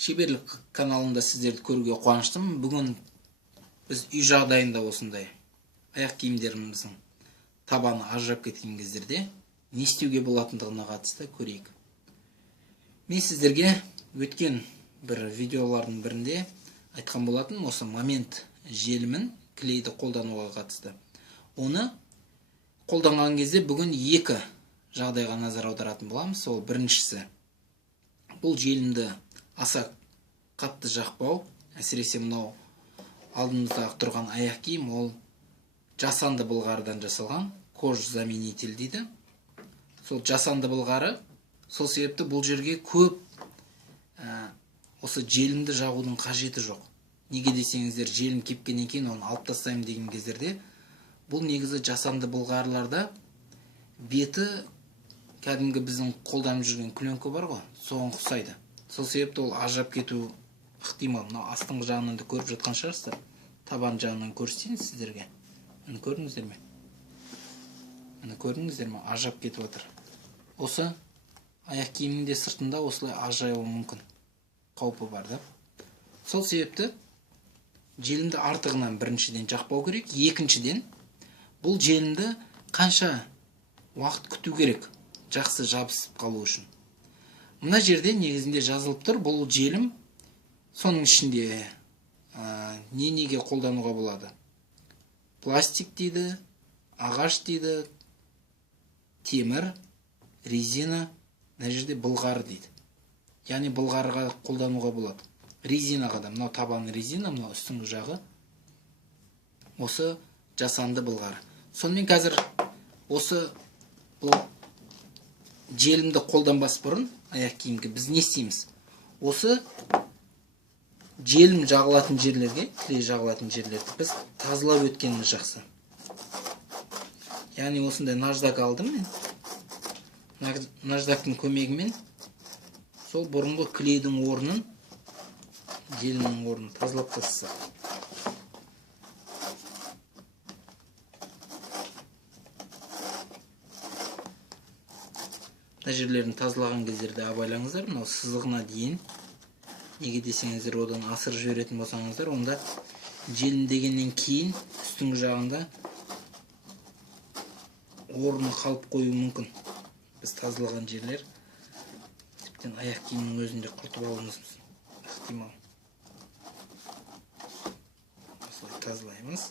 Шеберлік каналында сіздерді көруге қуаныштымын. Бүгін біз үй жағдайында осындай аяқ киімдеріміздің табаны ажырап кеткен кездерде не істеуге болатындығына қатысты көрейік. Мен сіздерге өткен бір видеолардың бірінде айтқан болатын осы момент желімін клейді қолдануға қатысты. Оны қолданған кезде бүгін екі жағдайға назар аударатын боламыз. Ол біріншісі, бұл желімді аса қатты жақпау, әсіресе мынау алдымыздағы тұрған аяқ киім, ол жасанды былғарыдан жасалған, кожзаменитель дейді. Сол жасанды былғары, сол себепті бұл жерге көп осы желімді жағудың қажеті жоқ. Неге десеңіздер, желім кепкеннен кейін оны алып тастаймын деген кездерде, бұл негізі жасанды былғарыларда беті кәдімгі біздің қолданып жүрген пленка бар ғой, соған ұқсайды. Сол себепті ол ажырап кету ықтимал. Мынау астыңғы жағынан да көріп жатқан шығарсыздар. Табан жағынан көрсетейін сіздерге. Міне көрдіңіздер ме? Міне көрдіңіздер ме? Ажырап кетіп отыр. Осы аяқ киімнің де сыртында осылай ажырауы мүмкін. Қаупі бар да. Сол себепті желімді артығынан біріншіден жақпау керек. Екіншіден, бұл желімді қанша уақыт күту керек жақсы жабысып қалу үшін. Мына жерде негізінде жазылып тұр, бұл желім соның ішінде неге қолдануға болады? Пластик дейді, ағаш дейді, темір, резина, мына жерде былғары дейді. Яғни былғарыға қолдануға болады. Резинаға да, мынау табаны резина, мынау үстіңгі жағы осы жасанды былғары. Сонымен қазір осы бұл желімді қолданбас бұрын аяқ киімге біз не істейміз? Осы желім жағылатын жерлерге, клей жағылатын жерлерді біз тазалап өткеніміз жақсы. Яғни осындай наждак алдым мен. Наждактың көмегімен сол бұрынғы клейдің орнын, желімнің орнын тазалап тастасақ. Мына жерлерін тазалаған кездерде абайлаңыздар, мынау сызығына дейін. Неге десеңіздер, одан асырып жіберетін болсаңыздар, онда желімдегеннен кейін үстіңгі жағында орны қалып қою мүмкін. Біз тазалаған жерлер тіптен аяқ киімнің өзінде құртып алуымыз ықтимал. Осылай тазалаймыз.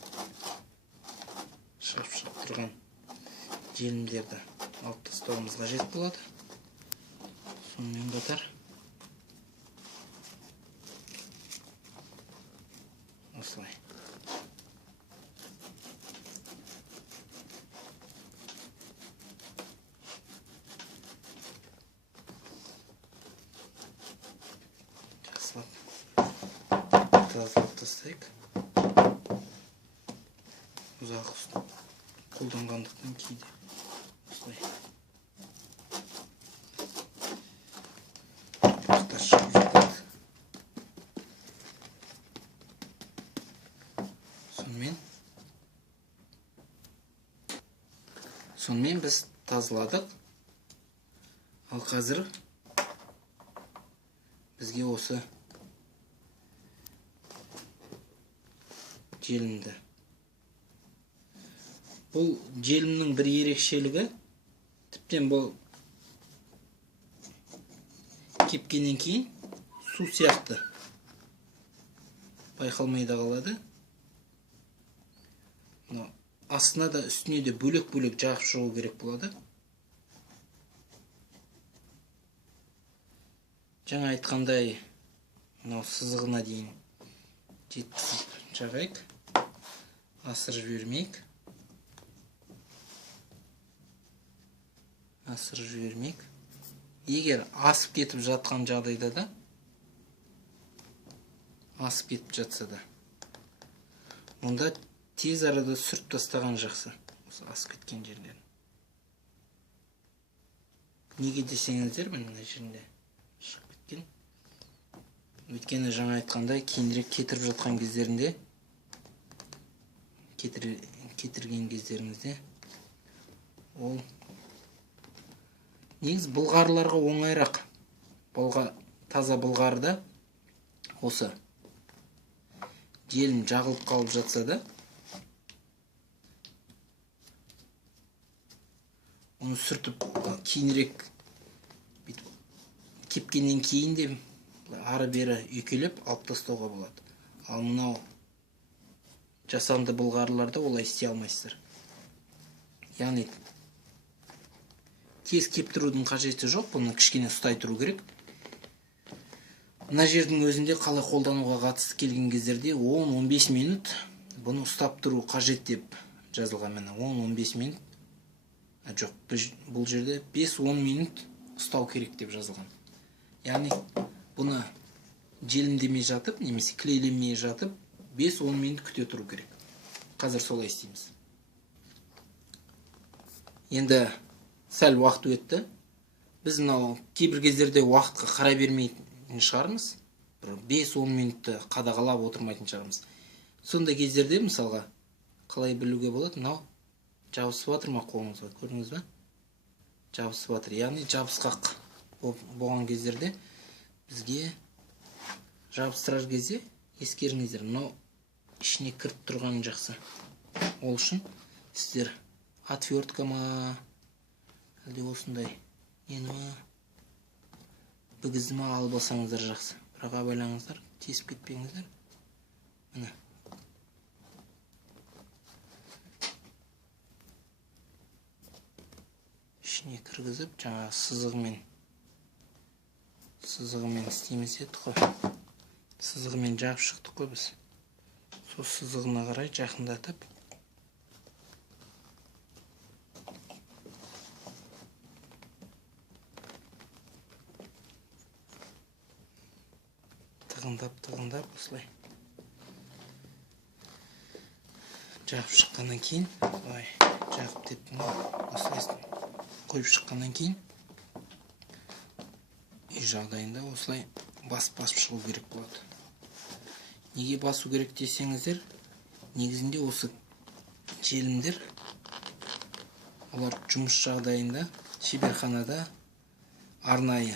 Шап-шап тұрған желімдерді алып тастауымыз қажет болады. Сонымен қатар осылай. Тазалап тастайық. Ұзақ қолданғандықтан кейде осылай. Сонымен біз тазаладық. Ал қазір бізге осы желімді. Бұл желімнің бір ерекшелігі, тіптен бұл кепкеннен кейін су сияқты байқалмай да қалады. Астына да үстіне де бөлек-бөлек жағып шығу керек болады. Жаңа айтқандай, мынау сызығына дейін жеткізіп жағайық. Асырып жібермейік. Асырып жібермейік. Егер асып кетіп жатқан жағдайда да, асып кетіп жатса да, онда тез арада сүріп тастаған жақсы, осы асып кеткен жерлерін. Неге десеңіздер, мына жерінде шығып кеткен. Өйткені жаңа айтқандай, кейінірек кетіріп жатқан кездерінде, кетірген кездеріңізде, ол негіз былғарыларға оңайырақ. Таза былғарыда осы желім жағылып қалып жатса да, оны сүртіп кейінірек кепкеннен кейін де ары бері үйкелеп алып тастауға болады. Ал мынау жасанды былғарыларда олай істей алмайсыздар. Яғни тез кептірудің қажеті жоқ, бұны кішкене ұстай тұру керек. Мына жердің өзінде қалай қолдануға қатысты келген кездерде 10-15 минут бұны ұстап тұру қажет деп жазылған. Міне 10-15 минут. Жоқ, бұл жерде 5-10 минут ұстау керек деп жазылған. Яғни бұны желімдемей жатып, немесе клейлемей жатып 5-10 минут күте тұру керек. Қазір солай істейміз. Енді сәл уақыт өтті. Біз мынау кейбір кездерде уақытқа қарай бермейтін шығармыз. 5-10 минутты қадағалап отырмайтын шығармыз. Сондай кездерде мысалға қалай білуге болады? Мынау жабысып жатыр ма қолыңызға, көрдіңіз бе? Жабысып жатыр. Яғни жабысқақ болған кездерде бізге жабыстырар кезде ескеріңіздер, мынау ішіне кіріп тұрғаны жақсы. Ол үшін сіздер отвертка ма, әлде осындай нені ма, бүгізді ма алып алсаңыздар жақсы. Бірақ абайлаңыздар, тесіп кетпеңіздер. Міне. Ішіне кіргізіп, жаңа сызығымен істейміз еді ғой. Сызығымен жағып шықтық қой біз. Сол сызығына қарай жақындатып тығындап осылай жағып шыққаннан кейін, жағып теттім, осылай қойып шыққаннан кейін үй жағдайында осылай басып шығу керек болады. Неге басу керек десеңіздер, негізінде осы желімдер, олар жұмыс жағдайында, шеберханада арнайы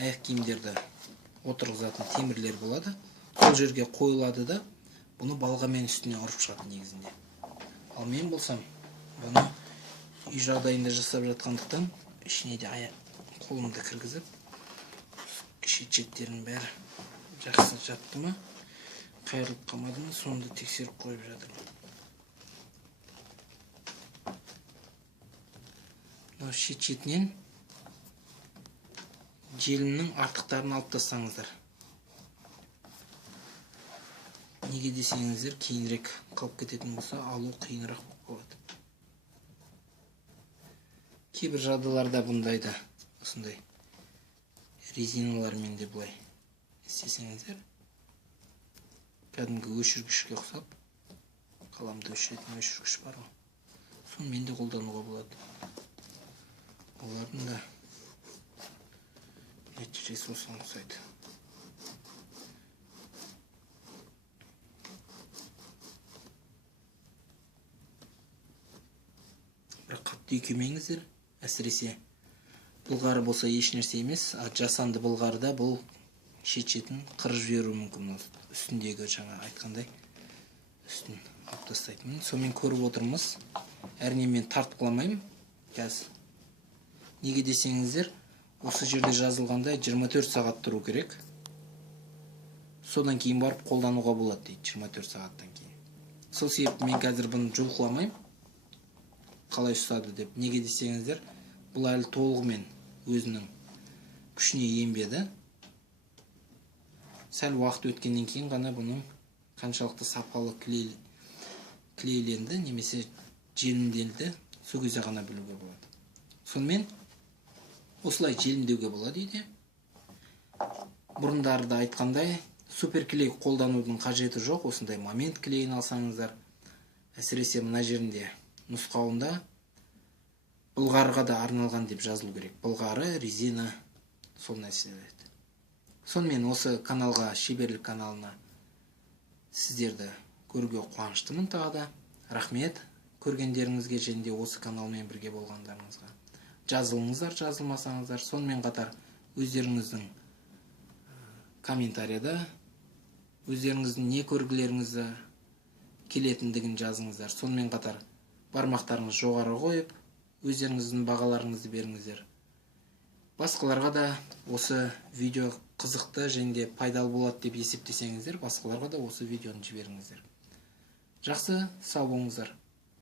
аяқ киімдерді отырғызатын темірлер болады. Сол жерге қойылады да, бұны балғамен үстіне ұрып шығады негізінде. Ал мен болсам, бұны үй жағдайында жасап жатқандықтан, ішіне де қолымды кіргізіп, шет-шеттерінің бәрі жақсы жатты ма, қайырылып қалмады ма, сонда тексеріп қойып жатырмын. Мынау шет-шетінен желімнің артықтарын алып тастаңыздар. Неге десеңіздер, кейінірек қалып кететін болса, алу қиынырақ болады. Кейбір жағдайларда бұндайда осындай резиналармен де бұлай істесеңіздер, кәдімгі өшіргішке ұқсап, қаламды өшіретін өшіргіш бар ғой, сонымен де қолдануға болады. Олардың да нәтижесі осыған ұқсайды. Бірақ қатты үйкемеңіздер, әсіресе былғары болса еш нәрсе емес, жасанды былғарыда бұл шет-шетін қырып жіберуі мүмкін. Үстіндегі жаңа айтқандай үстін алып тастайды. Сонымен көріп отырмыз. Әрине мен тартқыламаймын қазір. Неге десеңіздер, осы жерде жазылғандай 24 сағат тұру керек. Содан кейін барып қолдануға болады дейді, 24 сағаттан кейін. Сол себепті мен қазір бұны жұлқыламаймын. Қалай ұстады деп. Неге десеңіздер, бұл әлі толығымен өзінің күшіне енбеді. Сәл уақыт өткеннен кейін ғана бұның қаншалықты сапалы клейленді, немесе желімделді, сол кезде ғана білуге болады. Сонымен осылай желімдеуге болады үйде. Бұрындарда айтқандай, суперклей қолданудың қажеті жоқ. Осындай момент клейін алсаңыздар, әсіресе мына жерінде нұсқауында былғарыға да арналған деп жазылу керек. Былғары, резина, сол нәрселер. Сонымен осы каналға, шеберлік каналына сіздерді көруге қуаныштымын тағы да. Рахмет көргендеріңізге және де осы каналмен бірге болғандарыңызға. Жазылыңыздар, жазылмасаңыздар. Сонымен қатар өздеріңіздің комментарияда өздеріңіздің не көргілеріңізді келетіндігін жазыңыздар. Сонымен қатар бармақтарыңыз жоғары қойып, өздеріңіздің бағаларыңызды беріңіздер. Басқаларға да осы видео қызықты және пайдалы болады деп есептесеңіздер, басқаларға да осы видеоны жіберіңіздер. Жақсы, сау болыңыздар.